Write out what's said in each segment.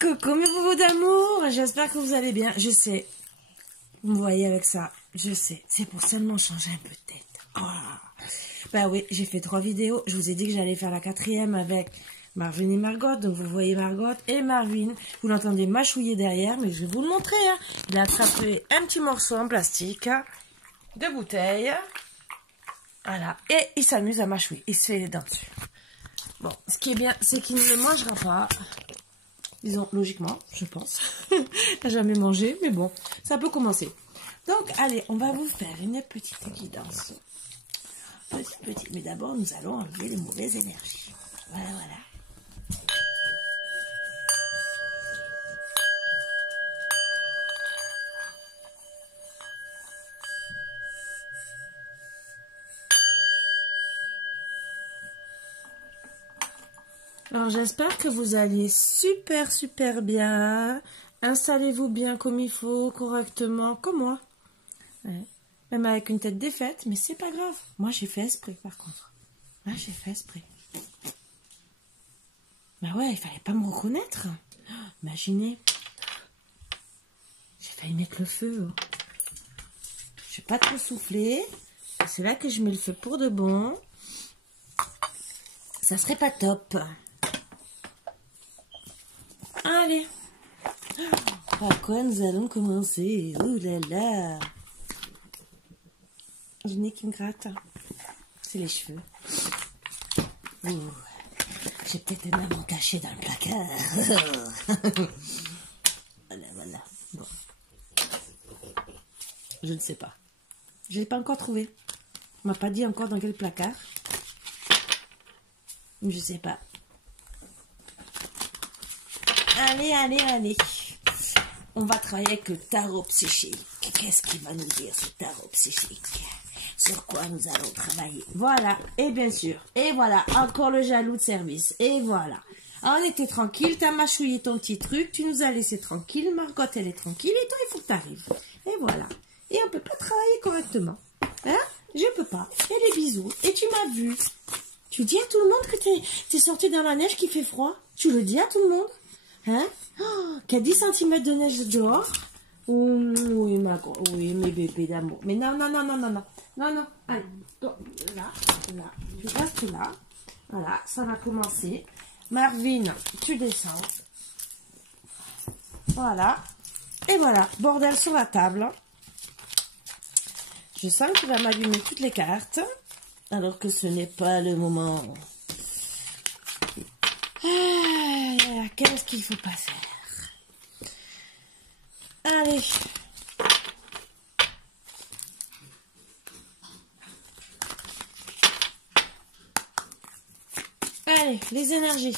Coucou mes bobos d'amour, j'espère que vous allez bien. Je sais, vous me voyez avec ça, je sais, c'est pour seulement changer un peu de tête. Oh. Bah oui, j'ai fait 3 vidéos, je vous ai dit que j'allais faire la 4e avec Marvin et Margot. Donc vous voyez Margot et Marvin, vous l'entendez mâchouiller derrière, mais je vais vous le montrer. Hein. Il a attrapé un petit morceau en plastique de bouteille. Voilà, et il s'amuse à mâchouiller, il se fait les dents dessus. Bon, ce qui est bien, c'est qu'il ne le mangera pas. Disons, logiquement, je pense. Il n'a jamais mangé, mais bon, ça peut commencer. Donc, allez, on va vous faire une petite guidance. Petite. Mais d'abord, nous allons enlever les mauvaises énergies. Voilà. Alors, j'espère que vous allez super bien. Installez-vous bien comme il faut, correctement, comme moi. Ouais. Même avec une tête défaite, mais c'est pas grave. Moi, j'ai fait esprit, par contre. Là, j'ai fait esprit. Bah ouais, il fallait pas me reconnaître. Oh, imaginez. J'ai failli mettre le feu. Je vais pas trop souffler. C'est là que je mets le feu pour de bon. Ça serait pas top. Allez. Par quoi nous allons commencer? Ouh là là. J'ai le nez qui me gratte. C'est les cheveux. Ouh. J'ai peut-être un amant caché dans le placard. Voilà. Bon. Je ne sais pas. Je ne l'ai pas encore trouvé. On m'a pas dit encore dans quel placard. Je sais pas. Allez. On va travailler avec le tarot psychique. Qu'est-ce qu'il va nous dire, ce tarot psychique? Sur quoi nous allons travailler? Voilà, et bien sûr. Et voilà, encore le jaloux de service. Et voilà. On était tranquille, t'as mâchouillé ton petit truc, tu nous as laissé tranquille, Margot, elle est tranquille, et toi, il faut que t'arrives. Et voilà. Et on peut pas travailler correctement. Hein? Je peux pas. Et les bisous. Et tu m'as vu. Tu dis à tout le monde que t'es sorti dans la neige qui fait froid? Tu le dis à tout le monde? Hein? Oh, qu'il y a 10 cm de neige dehors? Oui, mes bébés d'amour. Mais non. Allez, donc, là. Tu restes là. Voilà, ça va commencer. Marvin, tu descends. Voilà. Et voilà, bordel sur la table. Je sens que tu vas m'allumer toutes les cartes. Alors que ce n'est pas le moment. Qu'est-ce qu'il ne faut pas faire? Allez. Allez, les énergies.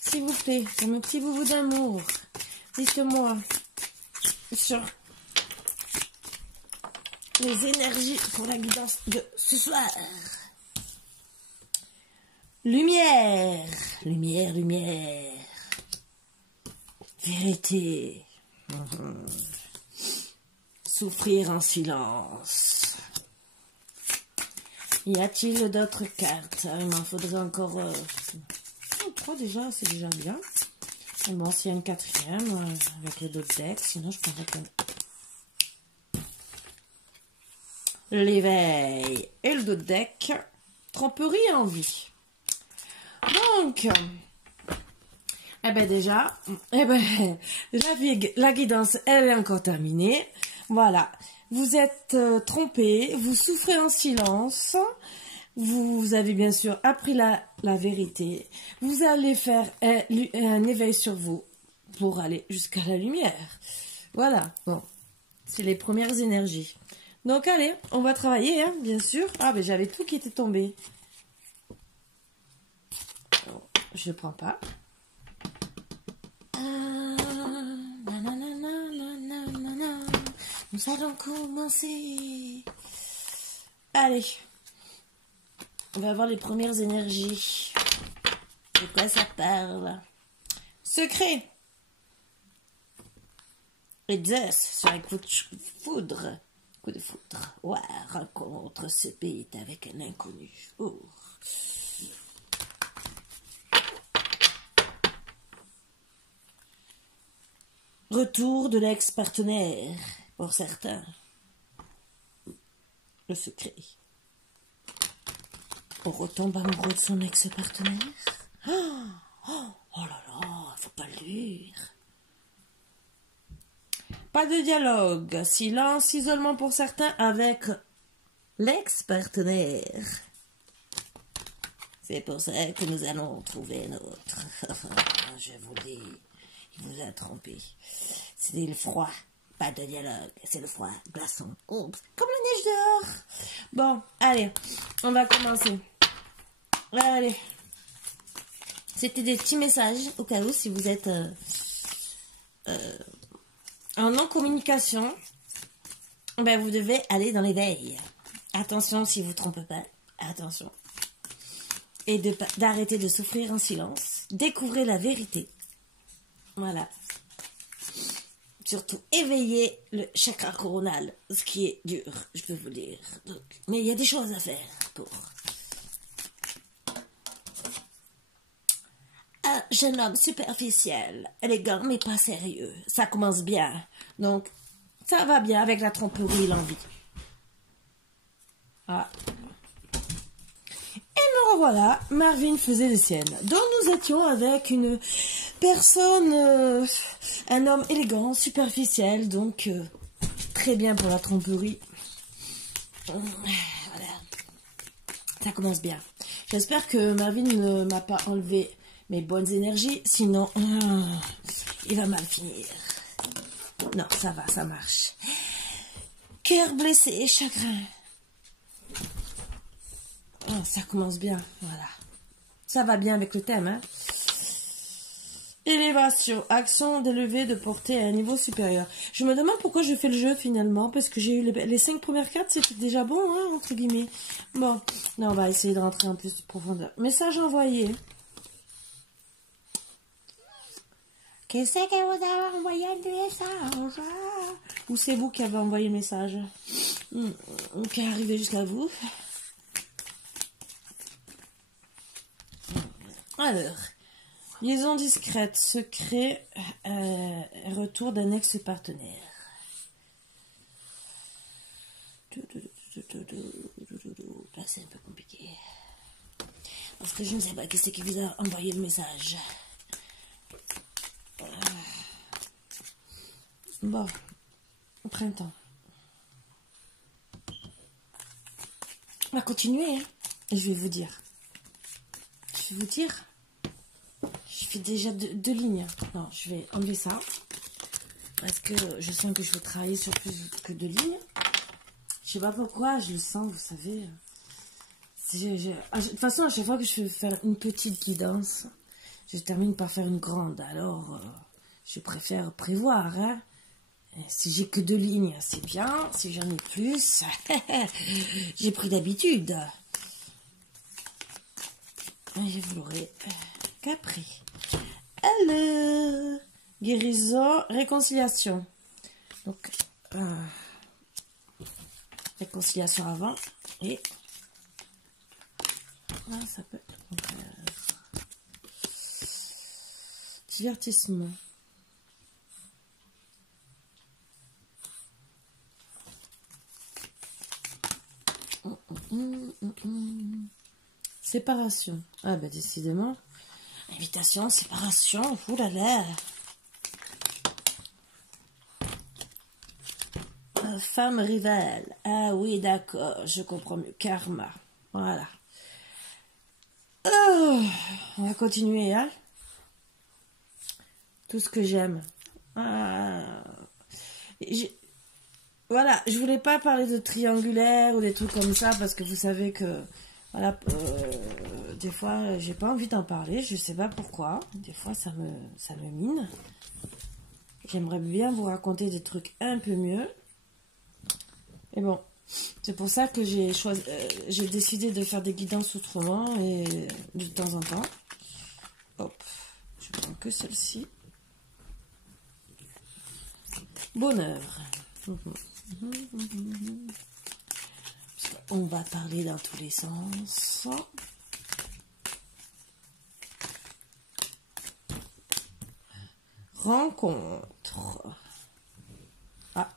S'il vous plaît, pour mon petit boubou d'amour. Dites-moi sur les énergies pour la guidance de ce soir. Lumière. Vérité. Souffrir en silence. Y a-t-il d'autres cartes? Il m'en faudrait encore 3 déjà, c'est déjà bien. Et bon, s'il y a une 4e avec les d'autres decks, sinon je prendrais que l'éveil et le d'autres deck. Tromperie et envie. Donc, déjà, la guidance, elle est encore terminée. Voilà, vous êtes trompé, vous souffrez en silence, vous avez bien sûr appris la vérité. Vous allez faire un éveil sur vous pour aller jusqu'à la lumière. Voilà, bon, c'est les premières énergies. Donc allez, on va travailler, hein, bien sûr. Ah, mais j'avais tout qui était tombé. Je ne prends pas. Nous allons commencer. Allez. On va voir les premières énergies. De quoi ça parle? Secret. Exerce sur un coup de foudre. Coup de foudre. Ouais, rencontre ce pays avec un inconnu. Oh. Retour de l'ex-partenaire, pour certains. Le secret. On retombe amoureux de son ex-partenaire. Oh là là, faut pas le lire. Pas de dialogue. Silence, isolement pour certains avec l'ex-partenaire. C'est pour ça que nous allons trouver notre. Je vous le dis, il vous a trompé. C'est le froid. Pas de dialogue, c'est le froid, glaçon. Oups, comme la neige dehors. Bon, allez, on va commencer. Allez. C'était des petits messages, au cas où, si vous êtes en non-communication, ben vous devez aller dans l'éveil. Attention si vous ne vous trompez pas. Attention. Et d'arrêter de souffrir en silence. Découvrez la vérité. Voilà. Surtout, éveiller le chakra coronal, ce qui est dur, je peux vous dire. Donc, mais il y a des choses à faire pour. Un jeune homme superficiel, élégant mais pas sérieux. Ça commence bien. Donc, ça va bien avec la tromperie et l'envie. Ah. Et nous revoilà, Marvin faisait les siennes. Donc nous étions avec une personne, un homme élégant, superficiel, donc très bien pour la tromperie. Voilà. Ça commence bien. J'espère que Marvin ne m'a pas enlevé mes bonnes énergies, sinon il va mal finir. Non, ça va, ça marche. Cœur blessé et chagrin. Oh, ça commence bien, voilà. Ça va bien avec le thème, hein. Élévation, action d'élever, de porter à un niveau supérieur. Je me demande pourquoi je fais le jeu finalement, parce que j'ai eu les 5 premières cartes, c'était déjà bon, hein, entre guillemets. Bon, là on va essayer de rentrer un peu plus de profondeur. Message envoyé. Qu'est-ce que vous avez envoyé le message? Ou c'est vous qui avez envoyé le message qui est arrivé jusqu'à vous? Alors, liaison discrète, secret, retour d'un ex-partenaire. Là, c'est un peu compliqué. Parce que je ne sais pas qui c'est qui vous a envoyé le message. Bon, au printemps. On va continuer, hein. Je vais vous dire. Je fais déjà deux lignes. Non, je vais enlever ça. Parce que je sens que je vais travailler sur plus que 2 lignes. Je sais pas pourquoi, je le sens, vous savez. De toute façon, à chaque fois que je vais faire une petite guidance, je termine par faire une grande. Alors, je préfère prévoir. Hein. Si j'ai que 2 lignes, c'est bien. Si j'en ai plus, j'ai pris d'habitude. Et vous l'aurez compris. Alors, guérison, réconciliation. Donc, réconciliation avant et ça peut être le contraire. Divertissement. Séparation. Ah bah décidément. Invitation, séparation, oulala. Femme rivale. Ah oui, d'accord, je comprends mieux. Karma. Voilà. Oh, on va continuer, hein. Tout ce que j'aime. Voilà, je voulais pas parler de triangulaire ou des trucs comme ça parce que vous savez que voilà, des fois j'ai pas envie d'en parler, je sais pas pourquoi. Des fois ça me mine. J'aimerais bien vous raconter des trucs un peu mieux. Et bon, c'est pour ça que j'ai décidé de faire des guidances autrement et de temps en temps. Hop, je prends que celle-ci. Bonheur. On va parler dans tous les sens. rencontre. Ah.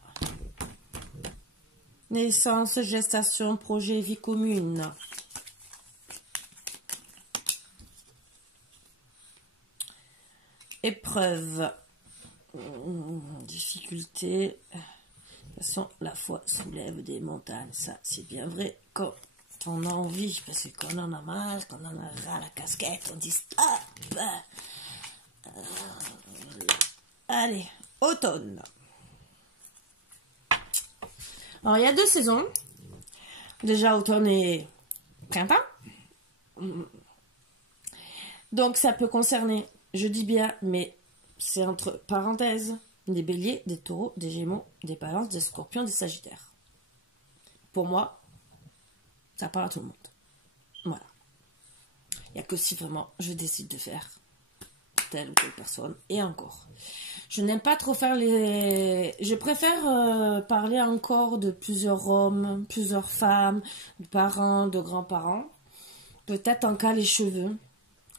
Naissance, gestation, projet, vie commune. Épreuve. Difficulté. De toute façon, la foi soulève des montagnes. Ça, c'est bien vrai quand on a envie. Parce que quand on en a marre, quand on en a ras la casquette, on dit stop. Allez, automne. Alors, il y a 2 saisons. Déjà, automne et printemps. Donc, ça peut concerner, je dis bien, mais c'est entre parenthèses, des béliers, des taureaux, des gémeaux, des balances, des scorpions, des sagittaires. Pour moi, ça parle à tout le monde. Voilà. Il n'y a que si vraiment je décide de faire telle ou telle personne. Et encore. Je n'aime pas trop faire les... Je préfère parler encore de plusieurs hommes, plusieurs femmes, de parents, de grands-parents. Peut-être en cas les cheveux,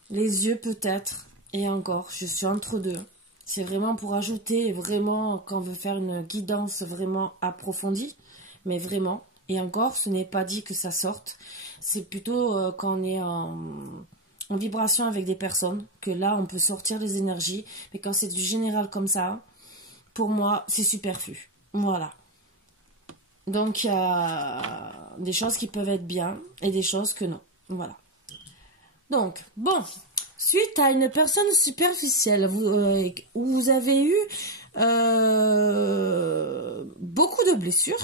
les yeux peut-être. Et encore, je suis entre deux. C'est vraiment pour ajouter, vraiment, quand on veut faire une guidance vraiment approfondie. Mais vraiment. Et encore, ce n'est pas dit que ça sorte. C'est plutôt quand on est en vibration avec des personnes, que là, on peut sortir les énergies. Mais quand c'est du général comme ça, pour moi, c'est superflu. Voilà. Donc, il y a des choses qui peuvent être bien et des choses que non. Voilà. Donc, bon, suite à une personne superficielle, où vous avez eu beaucoup de blessures,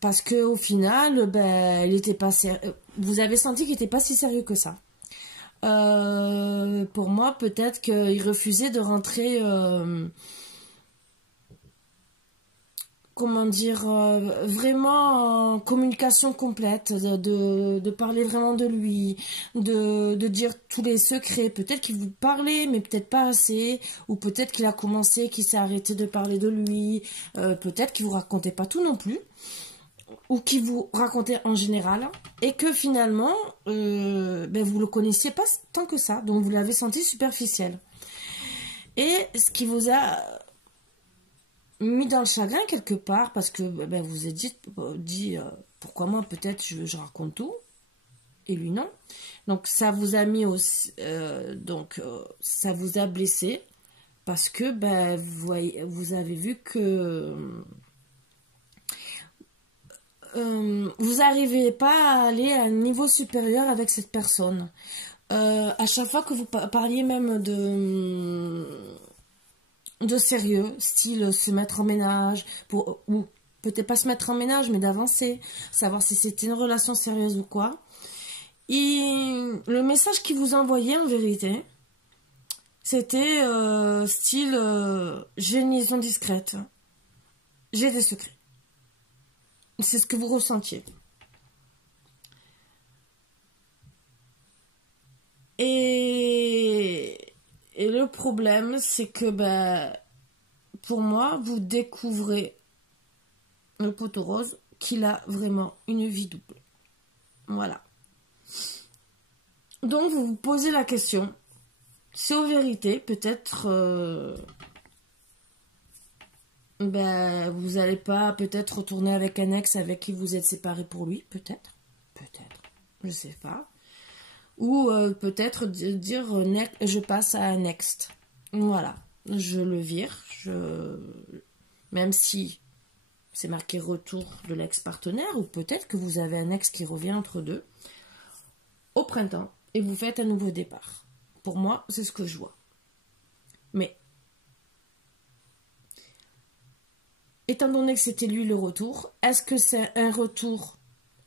parce que au final, ben, il était pas vous avez senti qu'il n'était pas si sérieux que ça. Pour moi, peut-être qu'il refusait de rentrer, comment dire, vraiment en communication complète, de parler vraiment de lui, de dire tous les secrets. Peut-être qu'il vous parlait, mais peut-être pas assez, ou peut-être qu'il a commencé, qu'il s'est arrêté de parler de lui, peut-être qu'il vous racontait pas tout non plus, ou qui vous racontait en général, et que finalement, ben vous le connaissiez pas tant que ça, donc vous l'avez senti superficiel. Et ce qui vous a mis dans le chagrin quelque part, parce que ben, vous avez dit pourquoi moi peut-être je raconte tout, et lui non. Donc ça vous a mis aussi, ça vous a blessé, parce que ben, vous avez vu que... vous n'arrivez pas à aller à un niveau supérieur avec cette personne. À chaque fois que vous parliez même de sérieux, style se mettre en ménage, ou peut-être pas se mettre en ménage, mais d'avancer, savoir si c'était une relation sérieuse ou quoi. Et le message qu'il vous envoyait en vérité, c'était style j'ai une liaison discrète, j'ai des secrets. C'est ce que vous ressentiez. Et le problème, c'est que ben, pour moi, vous découvrez le poteau rose qu'il a vraiment une vie double. Voilà. Donc, vous vous posez la question. C'est en vérité, peut-être... ben, vous n'allez pas peut-être retourner avec un ex avec qui vous êtes séparé pour lui, peut-être, je sais pas. Ou peut-être dire je passe à un next. Voilà, je le vire, même si c'est marqué retour de l'ex-partenaire, ou peut-être que vous avez un ex qui revient entre deux au printemps et vous faites un nouveau départ. Pour moi, c'est ce que je vois. Mais étant donné que c'était lui le retour, est-ce que c'est un retour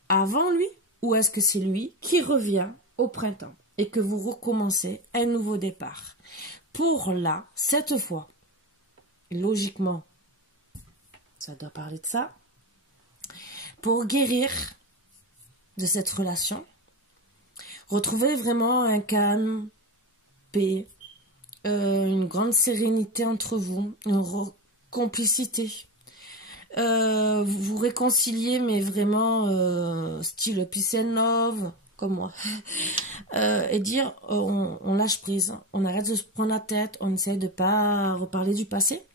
avant lui ou est-ce que c'est lui qui revient au printemps et que vous recommencez un nouveau départ? Pour là, cette fois, logiquement, ça doit parler de ça, pour guérir de cette relation, retrouver vraiment un calme, paix, une grande sérénité entre vous, une complicité. Vous vous réconciliez, mais vraiment style peace and love, comme moi. Et dire, on lâche prise, on arrête de se prendre la tête, on essaie de pas reparler du passé,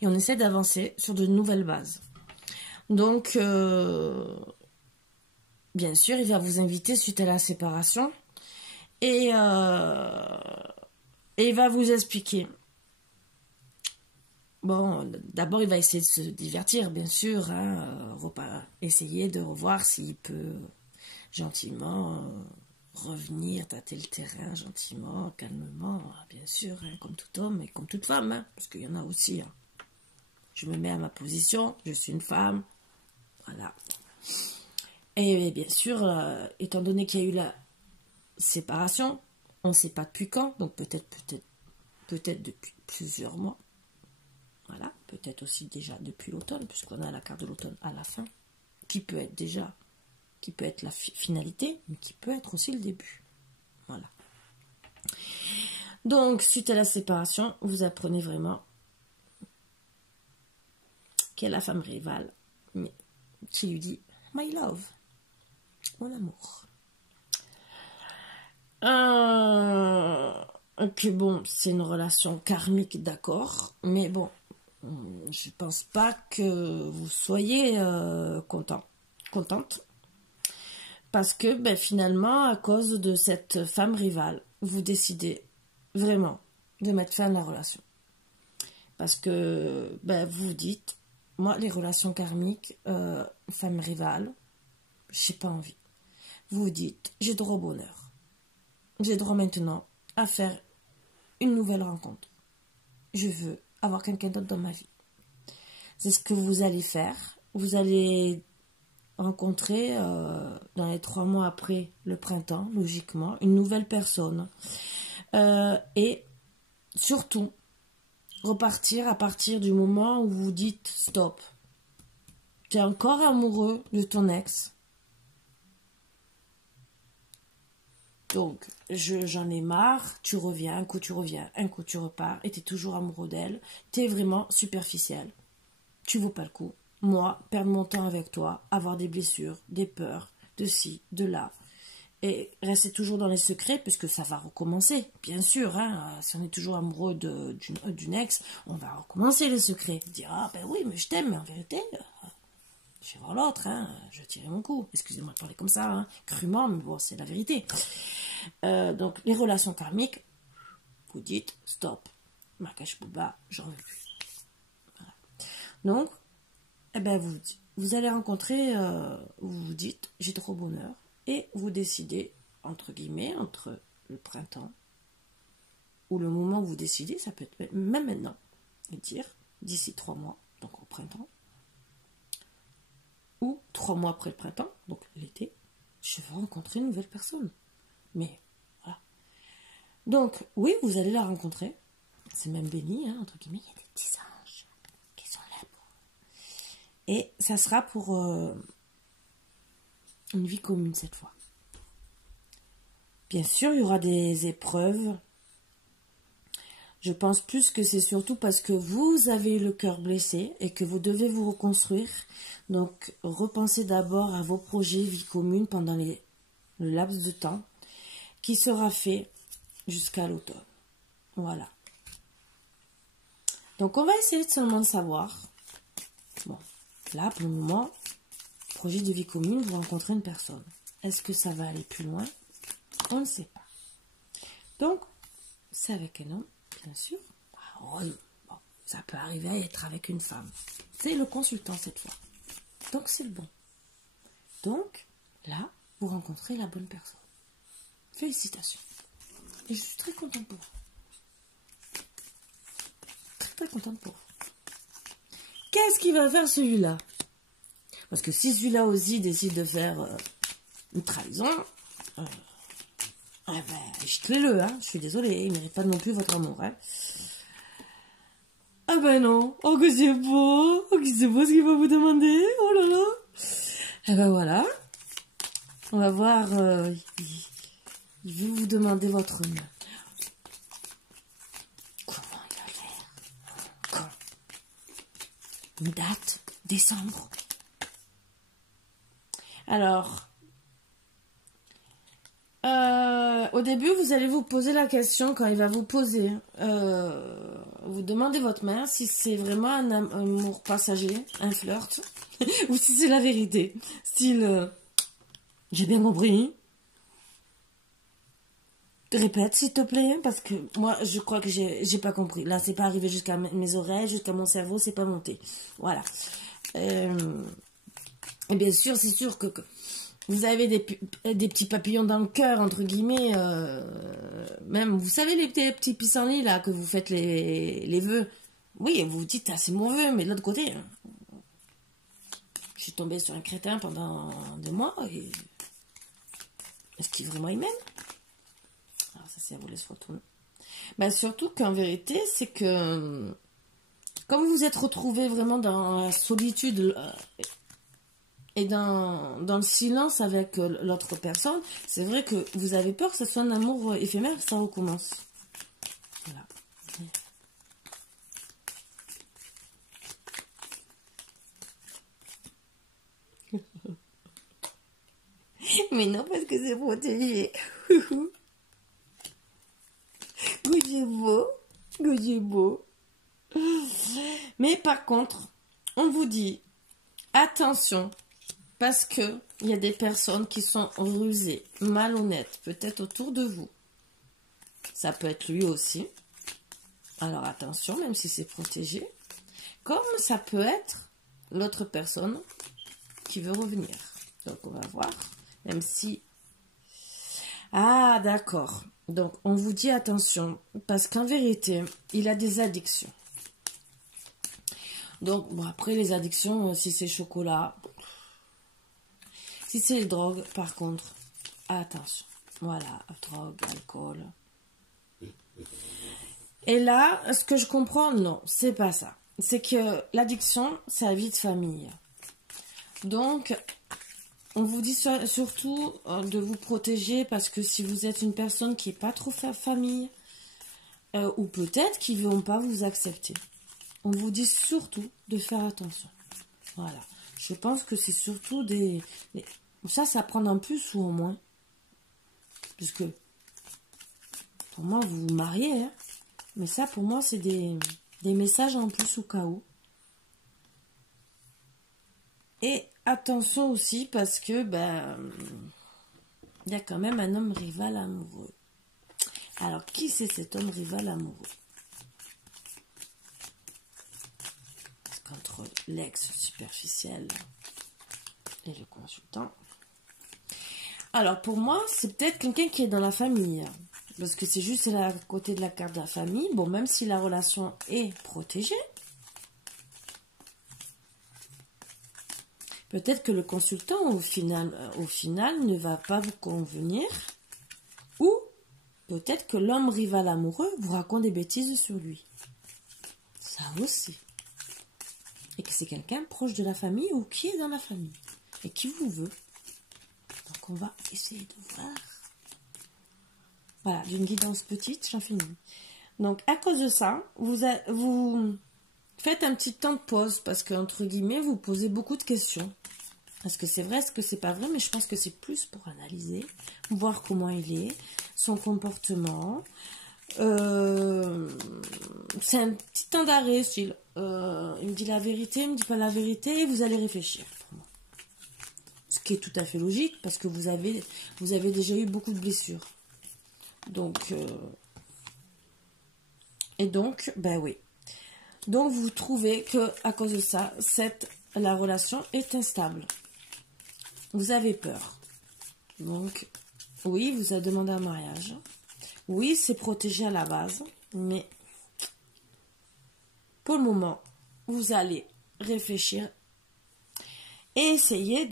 et on essaie d'avancer sur de nouvelles bases. Donc, bien sûr, il va vous inviter suite à la séparation, et il va vous expliquer. Bon, d'abord, il va essayer de se divertir, bien sûr, hein, essayer de revoir s'il peut gentiment revenir, tâter le terrain, gentiment, calmement, bien sûr, hein, comme tout homme et comme toute femme, hein, parce qu'il y en a aussi. Hein. Je me mets à ma position, je suis une femme, voilà. Et bien sûr, étant donné qu'il y a eu la séparation, on ne sait pas depuis quand, donc peut-être depuis plusieurs mois. Voilà, peut-être aussi déjà depuis l'automne, puisqu'on a la carte de l'automne à la fin, qui peut être la finalité, mais qui peut être aussi le début. Voilà. Donc, suite à la séparation, vous apprenez vraiment qu'elle est la femme rivale, mais qui lui dit « My love », mon amour. Que bon, c'est une relation karmique, d'accord, mais bon, je pense pas que vous soyez contente. Parce que ben, finalement, à cause de cette femme rivale, vous décidez vraiment de mettre fin à la relation. Parce que ben, vous dites, moi, les relations karmiques, femme rivale, j'ai pas envie. Vous vous dites, j'ai droit au bonheur. J'ai droit maintenant à faire une nouvelle rencontre. Je veux avoir quelqu'un d'autre dans ma vie. C'est ce que vous allez faire. Vous allez rencontrer dans les 3 mois après le printemps, logiquement, une nouvelle personne. Et surtout, repartir à partir du moment où vous dites stop. Tu es encore amoureux de ton ex. Donc, j'en ai marre, tu reviens, un coup tu reviens, un coup tu repars, et tu es toujours amoureux d'elle. Tu es vraiment superficiel. Tu vaux pas le coup. Moi, perdre mon temps avec toi, avoir des blessures, des peurs, de ci, de là, et rester toujours dans les secrets, puisque ça va recommencer, bien sûr, hein, si on est toujours amoureux d'une ex, on va recommencer les secrets, dire, ah ben oui, mais je t'aime, mais en vérité, je vais voir l'autre, hein, je tirais mon coup, excusez-moi de parler comme ça, hein, crûment, mais bon, c'est la vérité. Donc, les relations karmiques, vous dites, stop, Marrakech Bouba, j'en veux plus. Voilà. Donc, eh ben vous allez rencontrer, vous vous dites, j'ai trop bonheur, et vous décidez, entre guillemets, entre le printemps, ou le moment où vous décidez, ça peut être même maintenant, de dire, d'ici 3 mois, donc au printemps, ou 3 mois après le printemps, donc l'été, je veux rencontrer une nouvelle personne. Mais, voilà. Donc, oui, vous allez la rencontrer, c'est même béni, hein, entre guillemets, il y a des petits anges qui sont là pour... Et ça sera pour une vie commune cette fois. Bien sûr, il y aura des épreuves. Je pense plus que c'est surtout parce que vous avez le cœur blessé et que vous devez vous reconstruire. Donc, repensez d'abord à vos projets vie commune pendant le laps de temps qui sera fait jusqu'à l'automne. Voilà. Donc, on va essayer seulement de savoir. Bon, là, pour le moment, projet de vie commune, vous rencontrez une personne. Est-ce que ça va aller plus loin? On ne sait pas. Donc, c'est avec un homme, bien sûr. Bon, ça peut arriver à être avec une femme. C'est le consultant cette fois. Donc, c'est le bon. Donc, là, vous rencontrez la bonne personne. Félicitations. Et je suis très contente pour vous. Très, très contente pour vous. Qu'est-ce qu'il va faire celui-là? Parce que si celui-là aussi décide de faire une trahison, jetez-le, hein. Je suis désolée, il ne mérite pas non plus votre amour. Hein. Ah ben non, oh que c'est beau, oh que c'est beau ce qu'il va vous demander, oh là là. Eh ben voilà, on va voir, il veut vous demander votre nom. Comment il va faire? Quand? Une date? Décembre? Alors, Au début, vous allez vous poser la question quand il va vous poser. Vous demandez votre mère si c'est vraiment un amour passager, un flirt, ou si c'est la vérité. Style, j'ai bien compris. Répète, s'il te plaît, parce que moi, je crois que j'ai pas compris. Là, c'est pas arrivé jusqu'à mes oreilles, jusqu'à mon cerveau, c'est pas monté. Voilà. Et bien sûr, c'est sûr que vous avez des petits papillons dans le cœur, entre guillemets. Même, vous savez, les petits pissenlits, là, que vous faites les vœux. Oui, vous vous dites, ah, c'est mon vœu, mais de l'autre côté, je suis tombée sur un crétin pendant 2 mois, et est-ce qu'il vraiment il m'aime? Alors ça, c'est à vous laisser retourner. Ben, surtout qu'en vérité, c'est que, comme vous vous êtes retrouvés vraiment dans la solitude et dans le silence avec l'autre personne, c'est vrai que vous avez peur que ce soit un amour éphémère, que ça recommence. Voilà. Mais non, parce que c'est protégé. Goût beau. Mais par contre, on vous dit, attention, parce que il y a des personnes qui sont rusées, malhonnêtes, peut-être autour de vous. Ça peut être lui aussi. Alors attention, même si c'est protégé. Comme ça peut être l'autre personne qui veut revenir. Donc on va voir. Même si... Ah d'accord. Donc on vous dit attention. Parce qu'en vérité, il a des addictions. Donc bon, après les addictions, si c'est chocolat... Si c'est les drogues, par contre, attention. Voilà, drogue, alcool. Et là, ce que je comprends, non, c'est pas ça. C'est que l'addiction, c'est la vie de famille. Donc, on vous dit surtout de vous protéger parce que si vous êtes une personne qui n'est pas trop famille, ou peut-être qu'ils ne vont pas vous accepter, on vous dit surtout de faire attention. Voilà. Je pense que c'est surtout ça prend en plus ou en moins. Parce que, pour moi, vous vous mariez, hein. Mais ça, pour moi, c'est des messages en plus au cas où. Et attention aussi, parce que, il y a quand même un homme rival amoureux. Alors, qui c'est cet homme rival amoureux? Parce qu'entre l'ex superficiel et le consultant... Alors, pour moi, c'est peut-être quelqu'un qui est dans la famille. Parce que c'est juste à côté de la carte de la famille. Bon, même si la relation est protégée, peut-être que le consultant, au final, ne va pas vous convenir. Ou peut-être que l'homme rival amoureux vous raconte des bêtises sur lui. Ça aussi. Et que c'est quelqu'un proche de la famille ou qui est dans la famille. Et qui vous veut. Donc on va essayer de voir. Voilà, d'une guidance petite, j'en finis. Donc, à cause de ça, vous faites un petit temps de pause parce qu'entre guillemets, vous posez beaucoup de questions. Est-ce que c'est vrai, est-ce que c'est pas vrai? Mais je pense que c'est plus pour analyser, voir comment il est, son comportement. C'est un petit temps d'arrêt, style. Il me dit la vérité, il me dit pas la vérité, et vous allez réfléchir pour moi. Ce qui est tout à fait logique parce que vous avez déjà eu beaucoup de blessures. Donc, oui. Donc, vous trouvez que à cause de ça, la relation est instable. Vous avez peur. Donc, oui, vous avez demandé un mariage. Oui, c'est protégé à la base, mais pour le moment, vous allez réfléchir et essayer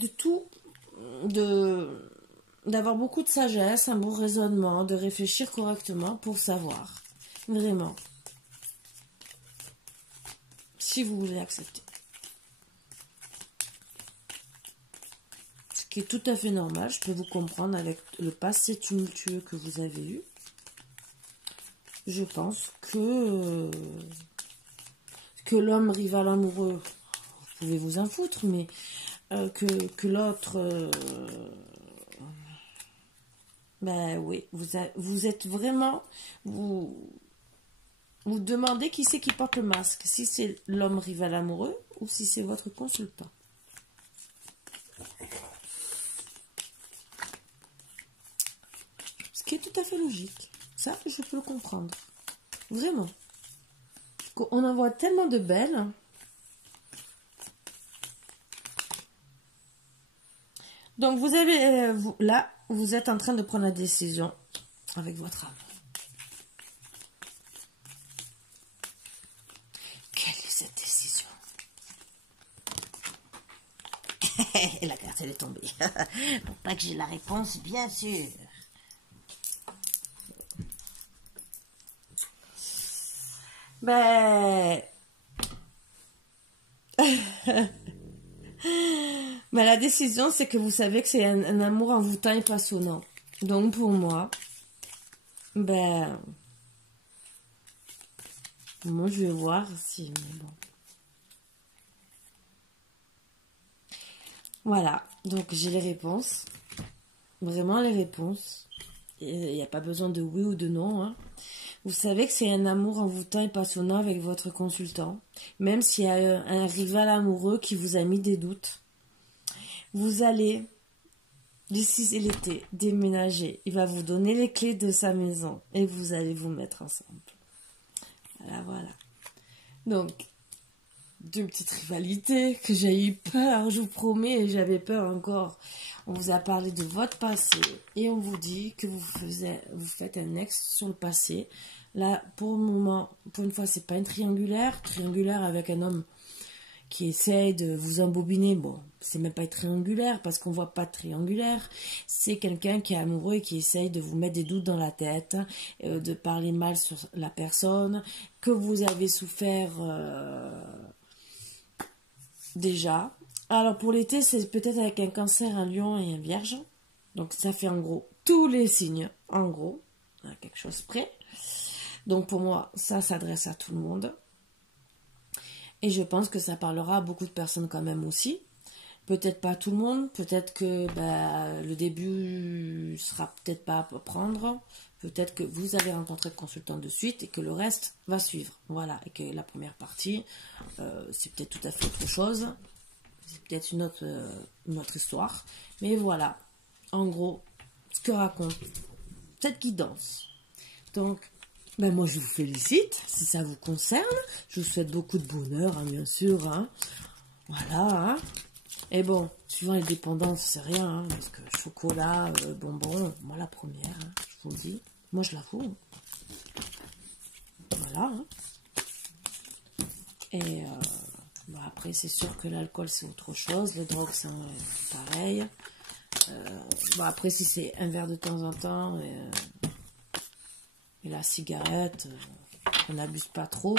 d'avoir beaucoup de sagesse, un bon raisonnement, de réfléchir correctement pour savoir vraiment si vous voulez accepter. Ce qui est tout à fait normal, je peux vous comprendre avec le passé tumultueux que vous avez eu. Je pense que l'homme rival amoureux, vous pouvez vous en foutre, mais que l'autre... Ben oui, vous êtes vraiment... Vous demandez qui c'est qui porte le masque. Si c'est l'homme rival amoureux ou si c'est votre consultant. Ce qui est tout à fait logique. Ça, je peux le comprendre. Vraiment. On en voit tellement de belles. Donc, vous avez... là, vous êtes en train de prendre la décision avec votre âme. Quelle est cette décision? Et la carte, elle est tombée. Pour pas que j'ai la réponse, bien sûr. Ben... Mais la décision, c'est que vous savez que c'est un amour envoûtant et passionnant. Donc, pour moi, ben... moi, je vais voir si... Mais bon. Voilà. Donc, j'ai les réponses. Vraiment les réponses. Il n'y a pas besoin de oui ou de non. Hein. Vous savez que c'est un amour envoûtant et passionnant avec votre consultant. Même s'il y a un rival amoureux qui vous a mis des doutes. Vous allez, d'ici l'été, déménager. Il va vous donner les clés de sa maison. Et vous allez vous mettre ensemble. Voilà, voilà. Donc, d'une petite rivalité que j'ai eu peur, je vous promets, et j'avais peur encore. On vous a parlé de votre passé et on vous dit que vous faites un ex sur le passé. Là, pour le moment, pour une fois, c'est pas une triangulaire. Triangulaire avec un homme qui essaye de vous embobiner. Bon, c'est même pas être triangulaire parce qu'on voit pas de triangulaire. C'est quelqu'un qui est amoureux et qui essaye de vous mettre des doutes dans la tête, de parler mal sur la personne, que vous avez souffert déjà. Alors pour l'été, c'est peut-être avec un cancer, un lion et un vierge. Donc ça fait en gros tous les signes, en gros, à quelque chose près. Donc pour moi, ça s'adresse à tout le monde. Et je pense que ça parlera à beaucoup de personnes quand même aussi. Peut-être pas à tout le monde, peut-être que le début sera peut-être pas à prendre. Peut-être que vous allez rencontrer le consultant de suite et que le reste va suivre. Voilà, et que la première partie, c'est peut-être tout à fait autre chose. C'est peut-être une autre histoire. Mais voilà, en gros, ce que raconte cette guidance. Donc, moi, je vous félicite, si ça vous concerne. Je vous souhaite beaucoup de bonheur, hein, bien sûr. Hein. Voilà. Hein. Et bon, suivant les dépendances, c'est rien. Hein, parce que chocolat, bonbons, moi, la première, hein, je vous le dis. Moi, je l'avoue. Voilà. Hein. Et... après, c'est sûr que l'alcool, c'est autre chose. Les drogues, c'est pareil. Après, si c'est un verre de temps en temps, et la cigarette, on n'abuse pas trop.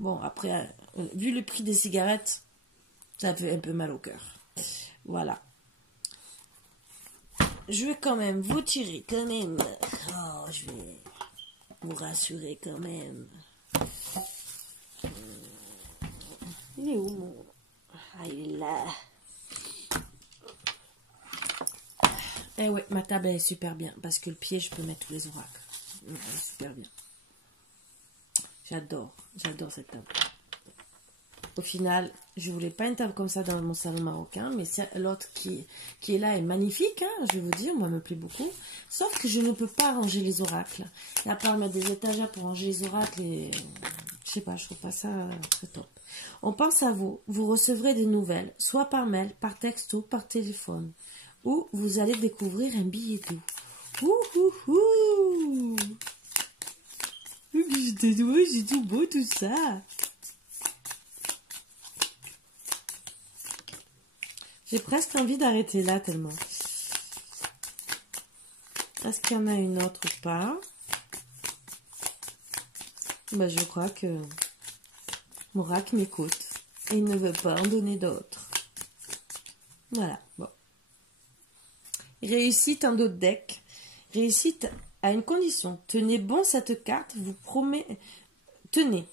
Bon, après, vu le prix des cigarettes, ça fait un peu mal au cœur. Voilà. Je vais quand même vous tirer, quand même. Oh, je vais vous rassurer quand même. Il est où mon... Ah, il est là. Eh ouais, ma table elle est super bien. Parce que le pied, je peux mettre tous les oracles. Elle est super bien. J'adore cette table. Au final, je voulais pas une table comme ça dans mon salon marocain, mais l'autre qui est là est magnifique, hein, je vais vous dire, moi, elle me plaît beaucoup. Sauf que je ne peux pas ranger les oracles. Et à part mettre des étagères pour ranger les oracles, et je sais pas, je trouve pas ça très top. On pense à vous. Vous recevrez des nouvelles, soit par mail, par texto, par téléphone, ou vous allez découvrir un billet doux. Ouh. C'est tout beau tout ça. J'ai presque envie d'arrêter là tellement. Est-ce qu'il y en a une autre ou pas? Je crois que Mourac m'écoute et il ne veut pas en donner d'autres. Voilà, bon. Réussite en d'autres decks. Réussite à une condition. Tenez bon cette carte, vous promet... Tenez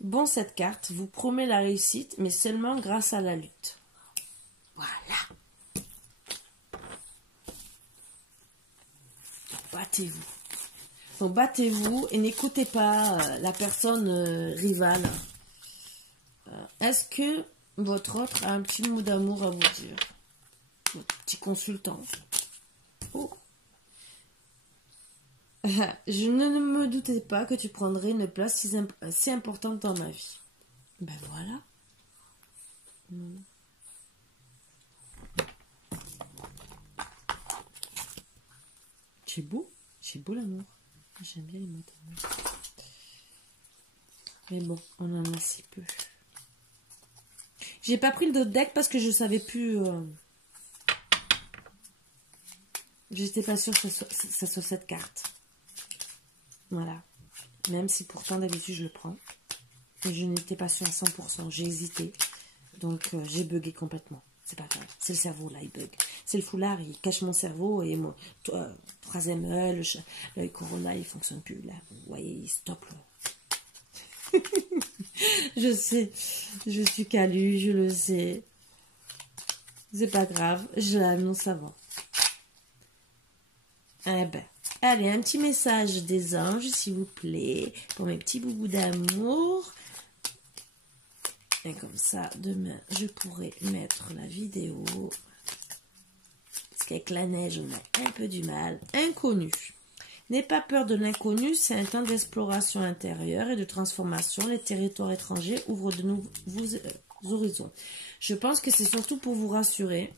bon cette carte, vous promet la réussite, mais seulement grâce à la lutte. Voilà. battez-vous. Donc battez-vous et n'écoutez pas la personne rivale. Est-ce que votre autre a un petit mot d'amour à vous dire? Votre petit consultant. Oh. Je ne me doutais pas que tu prendrais une place si importante dans ma vie. Ben voilà. C'est beau l'amour. J'aime bien les mots d'amour. Mais bon, on en a si peu. J'ai pas pris le d'autres deck parce que je savais plus. J'étais pas sûre que ça soit cette carte. Voilà. Même si pourtant d'habitude je le prends. Et je n'étais pas sûre à 100%. J'ai hésité. Donc j'ai bugué complètement. C'est pas grave. C'est le cerveau là, il bug. C'est le foulard, il cache mon cerveau. Et moi, troisième œil, l'œil corona, il fonctionne plus là. Vous voyez, il stoppe là. Je sais. Je suis calue, je le sais. C'est pas grave. Je l'annonce avant. Eh ben. Allez, un petit message des anges, s'il vous plaît, pour mes petits boubous d'amour. Et comme ça, demain, je pourrai mettre la vidéo. Parce qu'avec la neige, on a un peu du mal. Inconnu. N'aie pas peur de l'inconnu, c'est un temps d'exploration intérieure et de transformation. Les territoires étrangers ouvrent de nouveaux horizons. Je pense que c'est surtout pour vous rassurer.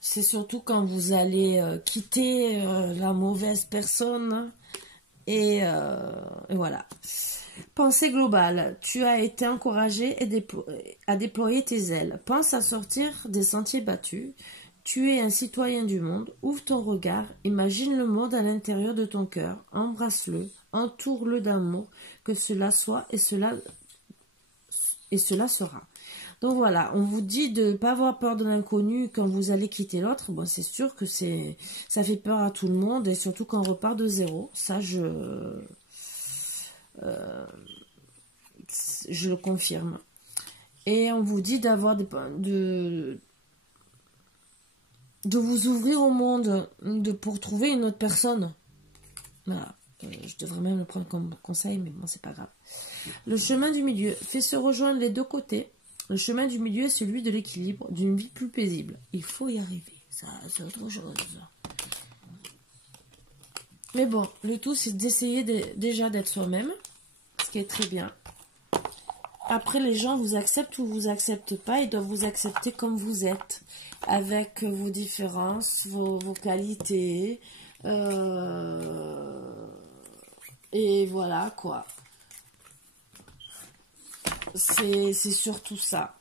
C'est surtout quand vous allez quitter la mauvaise personne. Et voilà. Pensée globale. Tu as été encouragé à déployer tes ailes. Pense à sortir des sentiers battus. Tu es un citoyen du monde. Ouvre ton regard. Imagine le monde à l'intérieur de ton cœur. Embrasse-le. Entoure-le d'amour. Que cela soit et cela sera. Donc voilà, on vous dit de ne pas avoir peur de l'inconnu quand vous allez quitter l'autre. Bon, c'est sûr que ça fait peur à tout le monde, et surtout quand on repart de zéro. Ça, je le confirme. Et on vous dit d'avoir de vous ouvrir au monde, pour trouver une autre personne. Voilà. Je devrais même le prendre comme conseil, mais bon, c'est pas grave. Le chemin du milieu. Fais se rejoindre les deux côtés. Le chemin du milieu est celui de l'équilibre, d'une vie plus paisible. Il faut y arriver. Ça, c'est autre chose. Mais bon, le tout, c'est d'essayer déjà d'être soi-même. Ce qui est très bien. Après, les gens vous acceptent ou vous acceptent pas. Ils doivent vous accepter comme vous êtes. Avec vos différences, vos qualités. Et voilà, quoi. C'est surtout ça.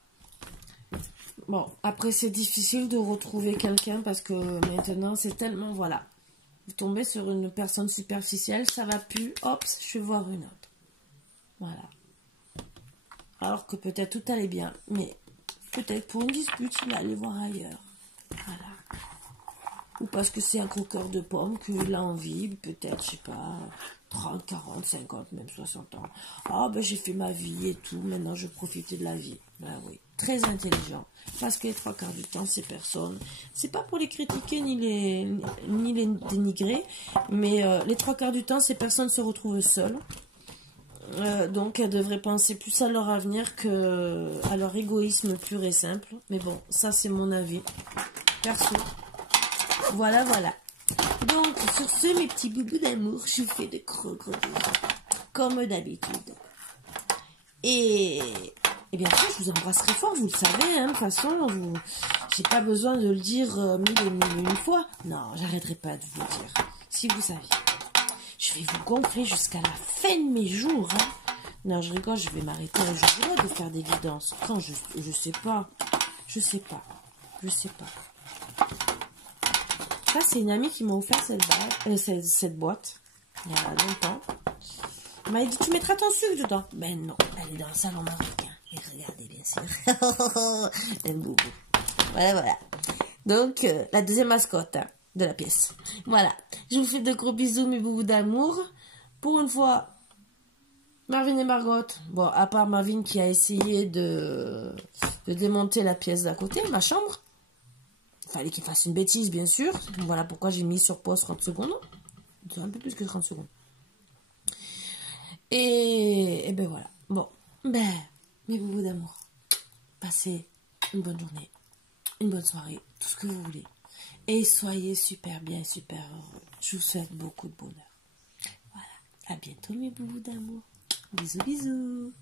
Bon, après c'est difficile de retrouver quelqu'un parce que maintenant c'est tellement, voilà. Vous tombez sur une personne superficielle, ça va plus, hop, je vais voir une autre. Voilà. Alors que peut-être tout allait bien, mais peut-être pour une dispute, il va aller voir ailleurs. Voilà. Ou parce que c'est un croqueur de pommes qu'il a envie, peut-être, je sais pas, 30, 40, 50, même 60 ans. Ah, ben j'ai fait ma vie et tout, maintenant je profite de la vie. Ben oui, très intelligent. Parce que les trois quarts du temps, ces personnes, c'est pas pour les critiquer ni les dénigrer, mais les trois quarts du temps, ces personnes se retrouvent seules. Donc elles devraient penser plus à leur avenir qu'à leur égoïsme pur et simple. Mais bon, ça c'est mon avis perso. Voilà, voilà. Donc, sur ce, mes petits boubous d'amour, je vous fais de gros bisous. Comme d'habitude. Et bien sûr, je vous embrasserai fort, vous le savez, hein. De toute façon, j'ai pas besoin de le dire mille et une fois. Non, j'arrêterai pas de vous le dire. Si vous saviez. Je vais vous gonfler jusqu'à la fin de mes jours, hein. Non, je rigole, je vais m'arrêter un jour de faire des guidances. Quand je sais pas. Je sais pas. Ça, c'est une amie qui m'a offert cette boîte il y a longtemps. Elle m'a dit, tu mettras ton sucre dedans. Ben non, elle est dans le salon marocain. Et regardez, bien sûr. Un boubou. Voilà. Donc, la deuxième mascotte de la pièce. Voilà. Je vous fais de gros bisous, mes boubous d'amour. Pour une fois, Marvin et Margot. Bon, à part Marvin qui a essayé de démonter la pièce d'à côté, ma chambre. fallait qu'il fasse une bêtise, bien sûr. Donc, voilà pourquoi j'ai mis sur pause 30 secondes. C'est un peu plus que 30 secondes. Et ben voilà. Bon, ben, mes boubous d'amour, passez une bonne journée, une bonne soirée, tout ce que vous voulez. Et soyez super bien, super heureux. Je vous souhaite beaucoup de bonheur. Voilà. À bientôt, mes boubous d'amour. Bisous, bisous.